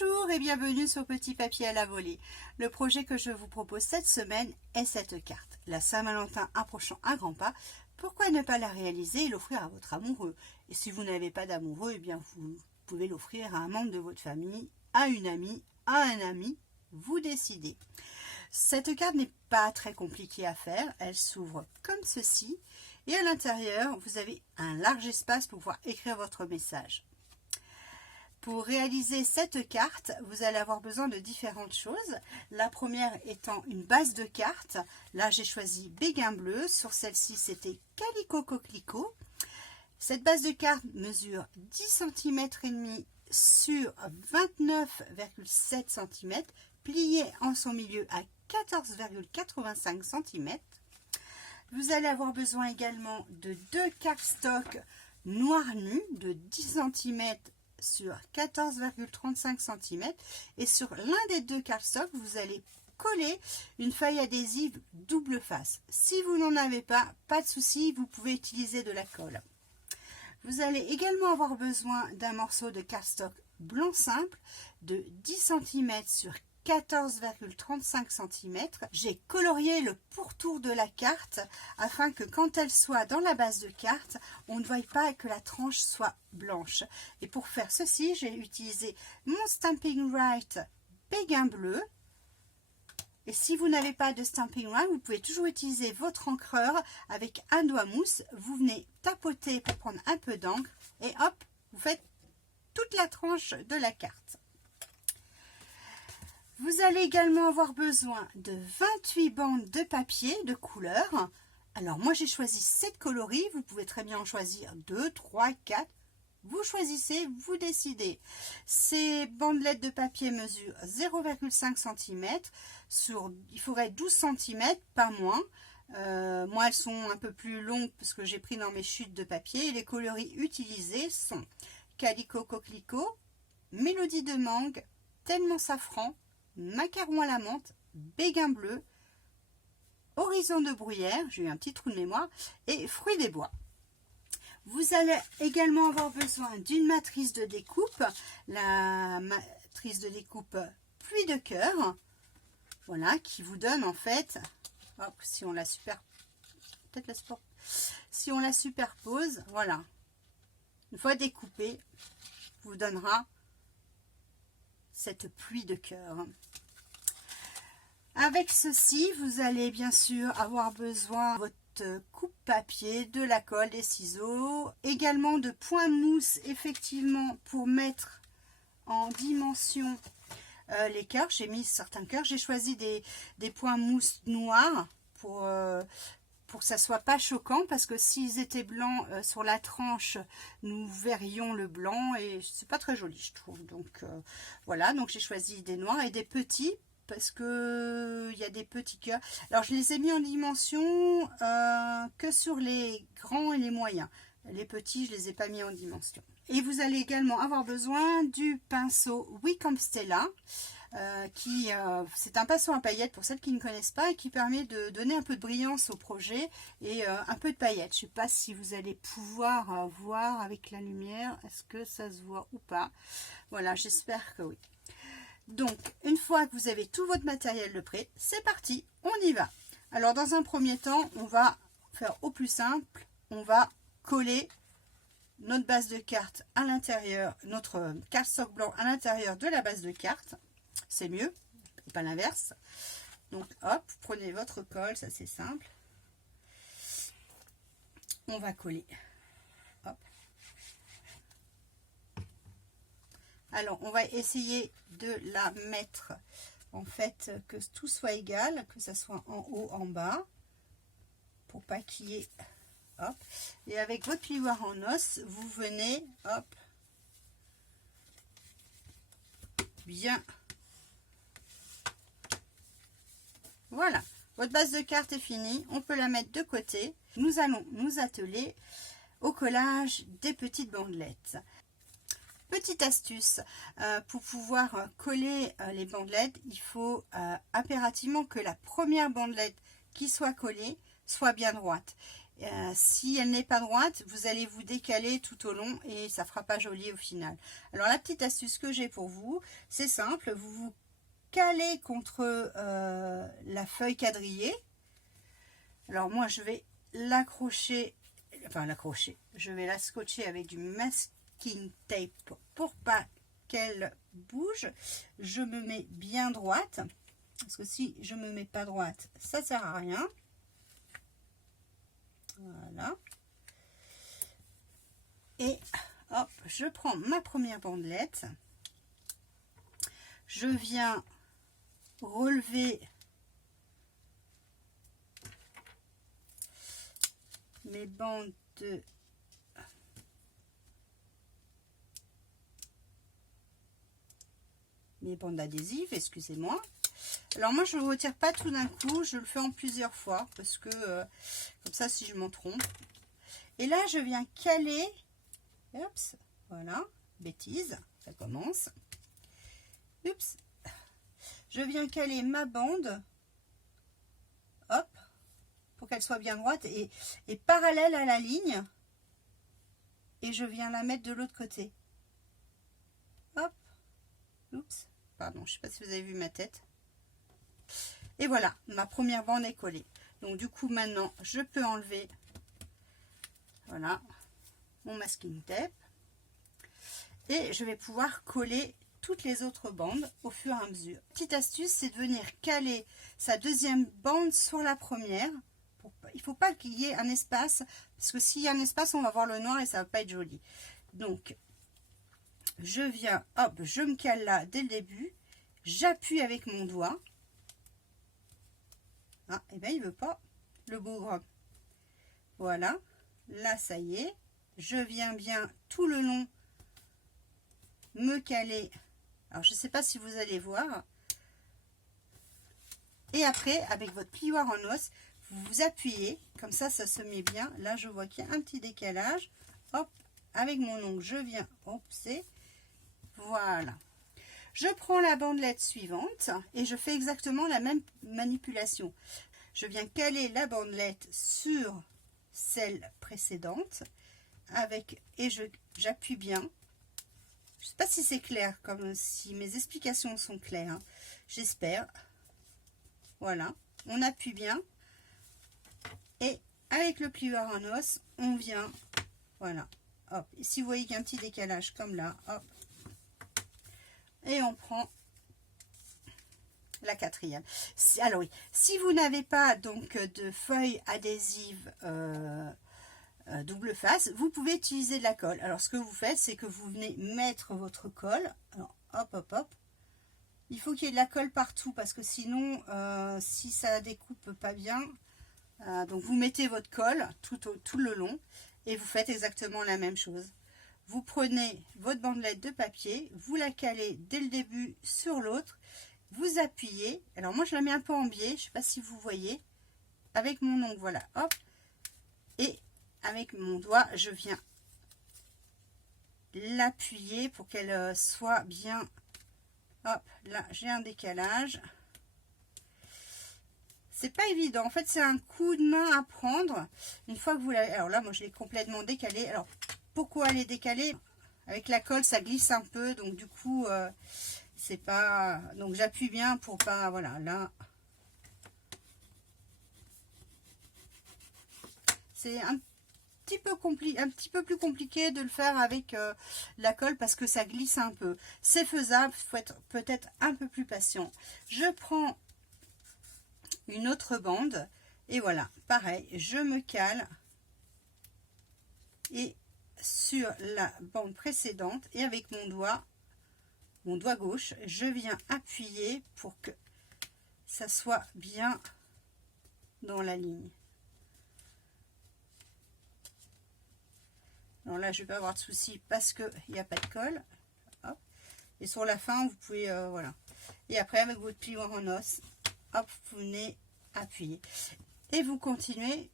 Bonjour et bienvenue sur Petit Papier à la Volée. Le projet que je vous propose cette semaine est cette carte. La Saint-Valentin approchant à grands pas, pourquoi ne pas la réaliser et l'offrir à votre amoureux? Et si vous n'avez pas d'amoureux, eh bien vous pouvez l'offrir à un membre de votre famille, à une amie, à un ami, vous décidez. Cette carte n'est pas très compliquée à faire, elle s'ouvre comme ceci et à l'intérieur vous avez un large espace pour pouvoir écrire votre message. Pour réaliser cette carte, vous allez avoir besoin de différentes choses. La première étant une base de cartes. Là, j'ai choisi Béguin bleu. Sur celle-ci, c'était Calico Coquelicot. Cette base de cartes mesure 10 cm et demi sur 29,7 cm, pliée en son milieu à 14,85 cm. Vous allez avoir besoin également de deux cardstock noir nu de 10 cm sur 14,35 cm et sur l'un des deux cardstock vous allez coller une feuille adhésive double face. Si vous n'en avez pas, pas de souci, vous pouvez utiliser de la colle. Vous allez également avoir besoin d'un morceau de cardstock blanc simple de 10 cm sur 14,35 cm. J'ai colorié le pourtour de la carte afin que quand elle soit dans la base de carte, on ne voie pas que la tranche soit blanche. Et pour faire ceci, j'ai utilisé mon Stampin' Right Béguin bleu. Et si vous n'avez pas de Stampin' Right, vous pouvez toujours utiliser votre encreur avec un doigt mousse. Vous venez tapoter pour prendre un peu d'encre et hop, vous faites toute la tranche de la carte. Vous allez également avoir besoin de 28 bandes de papier de couleur. Alors moi j'ai choisi 7 coloris, vous pouvez très bien en choisir 2, 3, 4. Vous choisissez, vous décidez. Ces bandelettes de papier mesurent 0,5 cm. Il faudrait 12 cm, pas moins. Moi elles sont un peu plus longues parce que j'ai pris dans mes chutes de papier. Et les coloris utilisés sont Calico Coquelicot, Mélodie de mangue, Tellement safran, Macaron à la menthe, Béguin bleu, Horizon de bruyère, j'ai eu un petit trou de mémoire, et Fruits des bois. Vous allez également avoir besoin d'une matrice de découpe, la matrice de découpe pluie de cœur, voilà, qui vous donne en fait, hop, si on la superpose, voilà, une fois découpée, vous donnera cette pluie de cœur. Avec ceci, vous allez bien sûr avoir besoin de votre coupe papier, de la colle, des ciseaux, également de points mousse effectivement pour mettre en dimension les cœurs. J'ai mis certains cœurs, j'ai choisi des points mousse noirs pour que ça soit pas choquant, parce que s'ils étaient blancs sur la tranche, nous verrions le blanc et c'est pas très joli je trouve. Donc voilà, donc j'ai choisi des noirs et des petits parce que il y a des petits cœurs. Alors je les ai mis en dimension que sur les grands et les moyens. Les petits, je les ai pas mis en dimension. Et vous allez également avoir besoin du pinceau Wacom Stella. C'est un pinceau à paillettes pour celles qui ne connaissent pas et qui permet de donner un peu de brillance au projet et un peu de paillettes. Je ne sais pas si vous allez pouvoir voir avec la lumière, est-ce que ça se voit ou pas. Voilà, j'espère que oui. Donc, une fois que vous avez tout votre matériel de prêt, c'est parti, on y va. Alors, dans un premier temps, on va faire au plus simple, on va coller notre base de carte à l'intérieur, notre cardstock blanc à l'intérieur de la base de carte. C'est mieux, et pas l'inverse. Donc hop, prenez votre colle, ça c'est simple. On va coller. Hop. Alors on va essayer de la mettre en fait que tout soit égal, que ça soit en haut, en bas, pour pas qu'il y ait. Hop. Et avec votre plioir en os, vous venez, hop, bien. Voilà, votre base de carte est finie, on peut la mettre de côté. Nous allons nous atteler au collage des petites bandelettes. Petite astuce, pour pouvoir coller les bandelettes, il faut impérativement que la première bandelette qui soit collée soit bien droite. Si elle n'est pas droite, vous allez vous décaler tout au long et ça fera pas joli au final. Alors la petite astuce que j'ai pour vous, c'est simple, vous vous calez contre la feuille quadrillée. Alors moi je vais l'accrocher, je vais la scotcher avec du masking tape pour pas qu'elle bouge. Je me mets bien droite, parce que si je me mets pas droite, ça sert à rien. Voilà. Et hop, je prends ma première bandelette. Je viens relever mes bandes adhésives, excusez-moi. Alors moi je ne retire pas tout d'un coup, je le fais en plusieurs fois parce que comme ça si je m'en trompe. Et là je viens caler, oups, voilà, bêtise, ça commence. Oups, je viens caler ma bande, hop, pour qu'elle soit bien droite et parallèle à la ligne. Et je viens la mettre de l'autre côté. Hop, oups, pardon, je ne sais pas si vous avez vu ma tête. Et voilà, ma première bande est collée. Donc du coup maintenant je peux enlever, voilà, mon masking tape. Et je vais pouvoir coller toutes les autres bandes au fur et à mesure. Petite astuce, c'est de venir caler sa deuxième bande sur la première. Il ne faut pas qu'il y ait un espace, parce que s'il y a un espace, on va voir le noir et ça ne va pas être joli. Donc, je viens, hop, je me cale là dès le début. J'appuie avec mon doigt. Ah, et bien il ne veut pas le bougre. Voilà, là ça y est. Je viens bien tout le long me caler. Alors je ne sais pas si vous allez voir. Et après, avec votre plioir en os, vous appuyez, comme ça, ça se met bien. Là, je vois qu'il y a un petit décalage. Hop, avec mon ongle, je viens, hop, c'est, voilà. Je prends la bandelette suivante et je fais exactement la même manipulation. Je viens caler la bandelette sur celle précédente avec, et j'appuie bien. Je ne sais pas si c'est clair, comme si mes explications sont claires, hein. J'espère. Voilà, on appuie bien. Et avec le plioir en os, on vient, voilà, hop. Et si vous voyez qu'il y a un petit décalage comme là, hop. Et on prend la quatrième. Alors oui, si vous n'avez pas donc de feuilles adhésives double face, vous pouvez utiliser de la colle. Alors ce que vous faites, c'est que vous venez mettre votre colle. Alors hop, hop, hop. Il faut qu'il y ait de la colle partout parce que sinon, si ça découpe pas bien, donc vous mettez votre colle tout le long et vous faites exactement la même chose. Vous prenez votre bandelette de papier, vous la calez dès le début sur l'autre, vous appuyez. Alors moi je la mets un peu en biais, je ne sais pas si vous voyez, avec mon ongle, voilà, hop, et avec mon doigt je viens l'appuyer pour qu'elle soit bien, hop, là j'ai un décalage. C'est pas évident, en fait c'est un coup de main à prendre une fois que vous l'avez. Alors là moi je l'ai complètement décalé. Alors pourquoi elle est décalée? Avec la colle ça glisse un peu, donc du coup c'est pas, donc j'appuie bien pour pas, voilà, là c'est un petit peu plus compliqué de le faire avec la colle parce que ça glisse un peu. C'est faisable, il faut être peut-être un peu plus patient. Je prends une autre bande et voilà, pareil, je me cale et sur la bande précédente et avec mon doigt gauche, je viens appuyer pour que ça soit bien dans la ligne. Alors là, je vais pas avoir de souci parce que il n'y a pas de colle. Hop. Et sur la fin, vous pouvez, voilà. Et après, avec votre plioir en os, hop, vous venez appuyer. Et vous continuez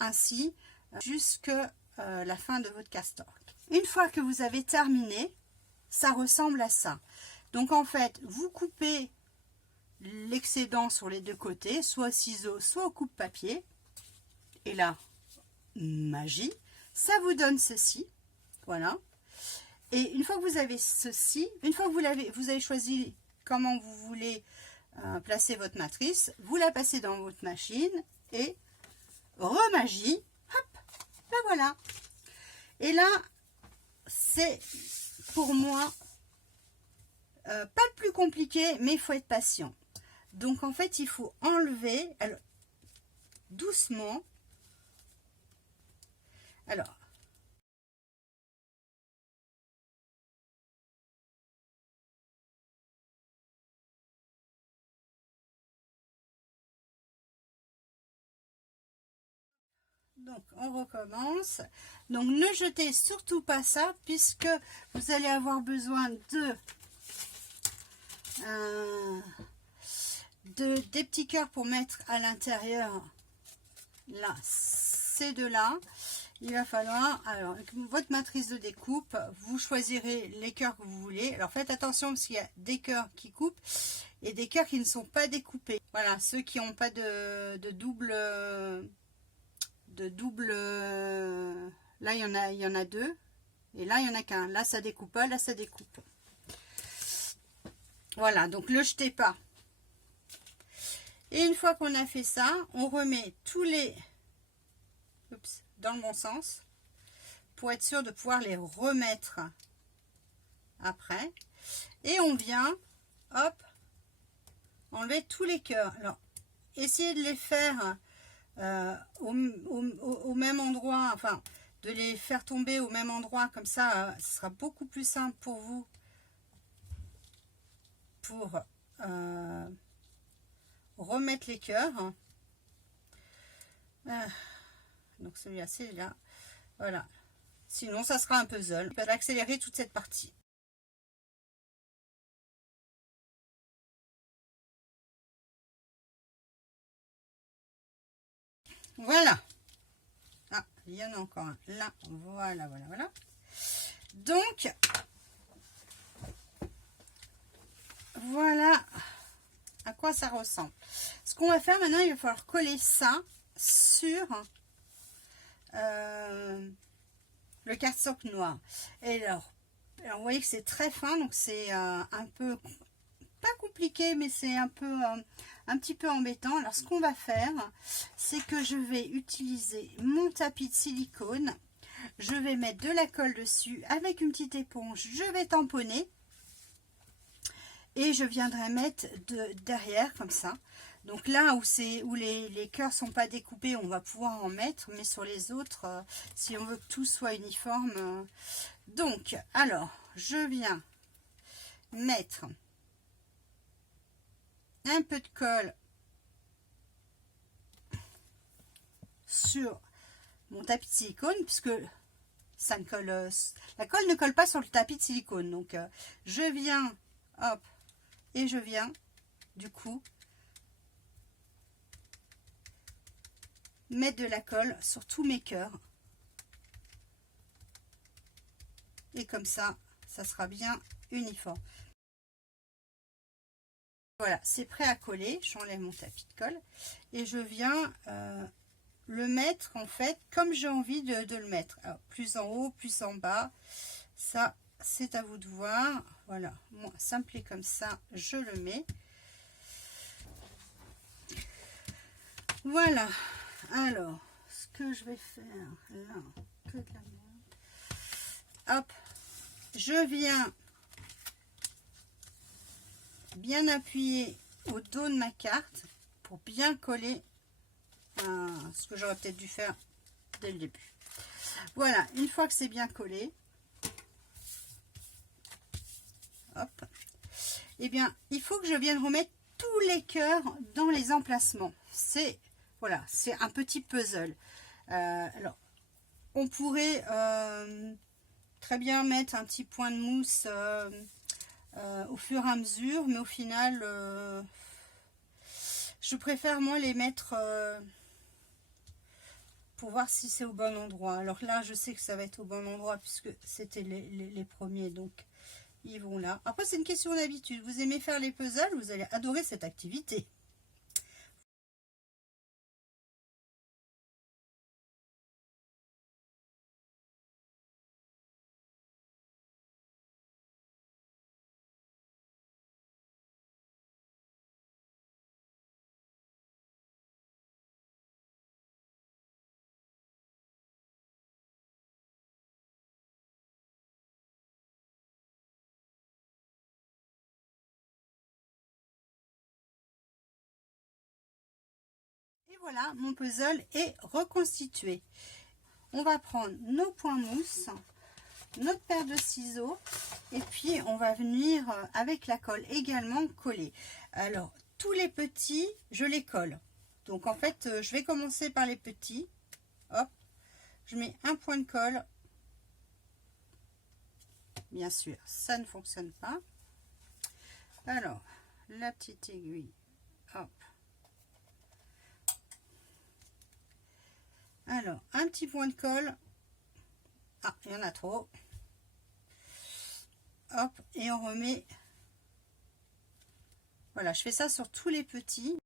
ainsi jusqu'à la fin de votre castor. Une fois que vous avez terminé, ça ressemble à ça. Donc en fait, vous coupez l'excédent sur les deux côtés, soit au ciseau, soit au coupe-papier. Et là, magie. Ça vous donne ceci. Voilà. Et une fois que vous avez ceci, une fois que vous avez choisi comment vous voulez placer votre matrice, vous la passez dans votre machine et remagie, hop, ben voilà. Et là, c'est pour moi pas le plus compliqué, mais il faut être patient. Donc en fait, il faut enlever, alors, doucement. Alors, donc on recommence. Donc ne jetez surtout pas ça, puisque vous allez avoir besoin des petits cœurs pour mettre à l'intérieur. Là, ces deux-là. Il va falloir, alors, avec votre matrice de découpe, vous choisirez les cœurs que vous voulez. Alors, faites attention parce qu'il y a des cœurs qui coupent et des cœurs qui ne sont pas découpés. Voilà, ceux qui n'ont pas de double... Là, il y en a deux. Et là, il n'y en a qu'un. Là, ça découpe pas, là, ça découpe. Voilà, donc ne le jetez pas. Et une fois qu'on a fait ça, on remet tous les... Oups, dans le bon sens pour être sûr de pouvoir les remettre après. Et on vient, hop, enlever tous les cœurs. Alors, essayez de les faire au même endroit, enfin, de les faire tomber au même endroit, comme ça, ce sera beaucoup plus simple pour vous pour remettre les cœurs. Donc celui-là, c'est là. Voilà. Sinon, ça sera un puzzle. Il va accélérer toute cette partie. Voilà. Ah, il y en a encore un. Là, voilà, voilà, voilà. Donc, voilà à quoi ça ressemble. Ce qu'on va faire maintenant, il va falloir coller ça sur le cardstock noir. Et alors, vous voyez que c'est très fin, donc c'est un peu, pas compliqué, mais c'est un petit peu embêtant. Alors, ce qu'on va faire, c'est que je vais utiliser mon tapis de silicone. Je vais mettre de la colle dessus avec une petite éponge. Je vais tamponner. Et je viendrai mettre derrière, comme ça. Donc là où les cœurs sont pas découpés, on va pouvoir en mettre, mais sur les autres, si on veut que tout soit uniforme. Donc, alors, je viens mettre un peu de colle sur mon tapis de silicone, puisque ça ne colle, la colle ne colle pas sur le tapis de silicone. Donc, je viens, hop, et je viens, du coup, mettre de la colle sur tous mes cœurs. Et comme ça, ça sera bien uniforme. Voilà, c'est prêt à coller. J'enlève mon tapis de colle. Et je viens le mettre, en fait, comme j'ai envie de le mettre. Alors, plus en haut, plus en bas. Ça, c'est à vous de voir. Voilà, moi, ça me plaît comme ça. Je le mets. Voilà. Alors, ce que je vais faire là, que de la merde. Hop, je viens bien appuyer au dos de ma carte pour bien coller ce que j'aurais peut-être dû faire dès le début. Voilà, une fois que c'est bien collé, hop, et bien, il faut que je vienne remettre tous les cœurs dans les emplacements. C'est voilà, c'est un petit puzzle. Alors, on pourrait très bien mettre un petit point de mousse au fur et à mesure, mais au final, je préfère moi les mettre pour voir si c'est au bon endroit. Alors là, je sais que ça va être au bon endroit puisque c'était les premiers, donc ils vont là. Après, c'est une question d'habitude. Vous aimez faire les puzzles, vous allez adorer cette activité. Voilà, mon puzzle est reconstitué. On va prendre nos points mousse, notre paire de ciseaux et puis on va venir avec la colle également coller. Alors tous les petits, je les colle. Donc en fait, je vais commencer par les petits. Hop, je mets un point de colle. Bien sûr, ça ne fonctionne pas. Alors, la petite aiguille, hop. Alors, un petit point de colle. Ah, il y en a trop. Hop, et on remet. Voilà, je fais ça sur tous les petits.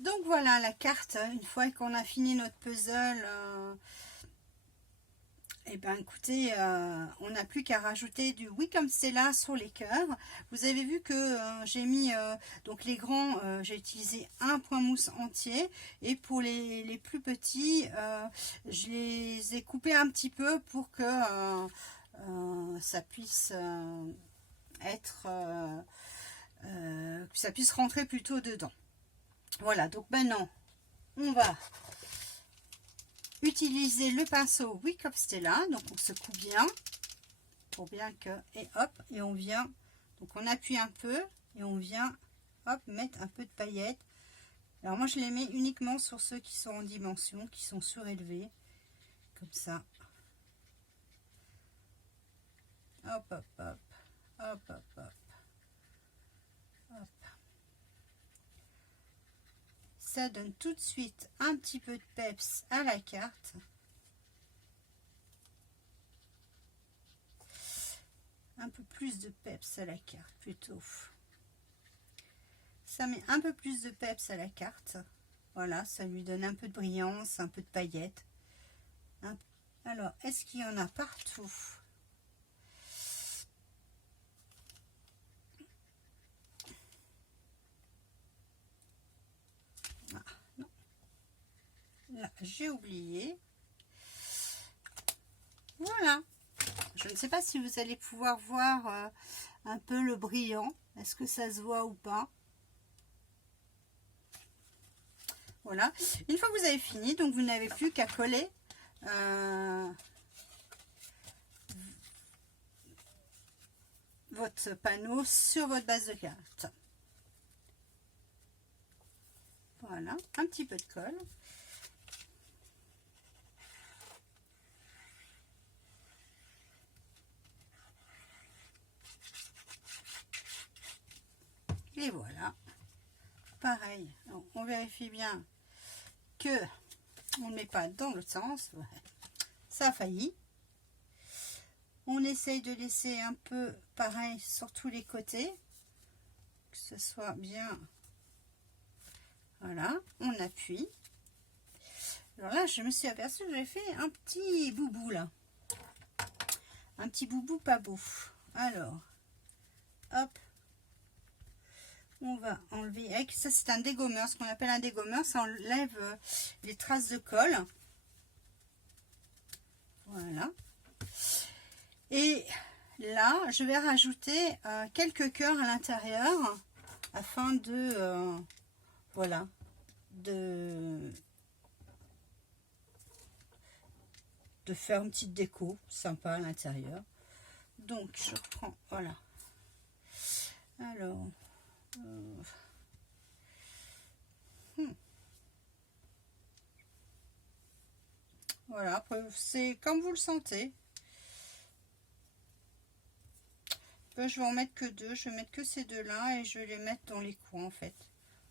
Donc voilà la carte. Une fois qu'on a fini notre puzzle, et ben écoutez, on n'a plus qu'à rajouter du oui comme c'est là sur les cœurs. Vous avez vu que j'ai mis donc les grands, j'ai utilisé un point mousse entier, et pour les plus petits, je les ai coupés un petit peu pour que ça puisse être que ça puisse rentrer plutôt dedans. Voilà, donc maintenant on va utiliser le pinceau Wick of Stella. Donc on secoue bien pour bien que, et hop, et on vient, donc on appuie un peu et on vient hop mettre un peu de paillettes. Alors moi je les mets uniquement sur ceux qui sont en dimension, qui sont surélevés, comme ça. Hop hop hop hop hop hop hop. Ça donne tout de suite un petit peu de peps à la carte. Un peu plus de peps à la carte plutôt. Ça met un peu plus de peps à la carte. Voilà, ça lui donne un peu de brillance, un peu de paillettes. Alors, est-ce qu'il y en a partout? Ah, non. Là, j'ai oublié. Voilà. Je ne sais pas si vous allez pouvoir voir un peu le brillant. Est-ce que ça se voit ou pas? Voilà. Une fois que vous avez fini, donc vous n'avez plus qu'à coller votre panneau sur votre base de carte. Voilà, un petit peu de colle. Et voilà. Pareil, on vérifie bien que on ne met pas dans l'autre sens. Ouais. Ça a failli. On essaye de laisser un peu pareil sur tous les côtés, que ce soit bien. Voilà, on appuie. Alors là, je me suis aperçue que j'ai fait un petit boubou là. Un petit boubou pas beau. Alors, hop. On va enlever avec ça, c'est un dégommeur, ce qu'on appelle un dégommeur, ça enlève les traces de colle. Voilà. Et là, je vais rajouter quelques cœurs à l'intérieur afin de voilà, de faire une petite déco sympa à l'intérieur. Donc je reprends, voilà. Alors voilà, après c'est comme vous le sentez. Je vais en mettre que deux. Je vais mettre que ces deux-là et je vais les mettre dans les coins en fait.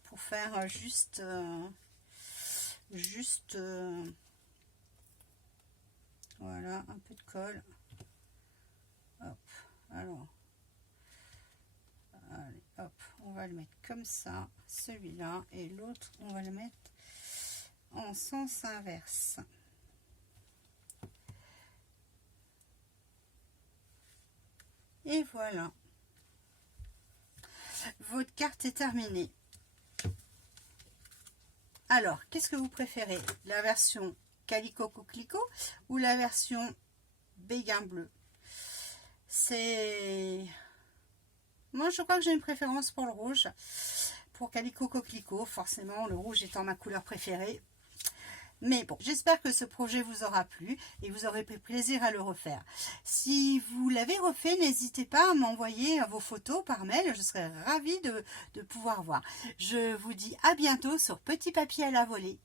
Pour faire juste... voilà, un peu de colle. Hop, alors... Allez, hop, on va le mettre comme ça, celui-là, et l'autre, on va le mettre en sens inverse. Et voilà. Votre carte est terminée. Alors, qu'est-ce que vous préférez? La version Calico Coquelicot ou la version Béguin Bleu? C'est... Moi, je crois que j'ai une préférence pour le rouge. Pour Calico Coquelicot, forcément, le rouge étant ma couleur préférée. Mais bon, j'espère que ce projet vous aura plu et vous aurez pris plaisir à le refaire. Si vous l'avez refait, n'hésitez pas à m'envoyer vos photos par mail. Je serai ravie de pouvoir voir. Je vous dis à bientôt sur Petit Papier à la Volée.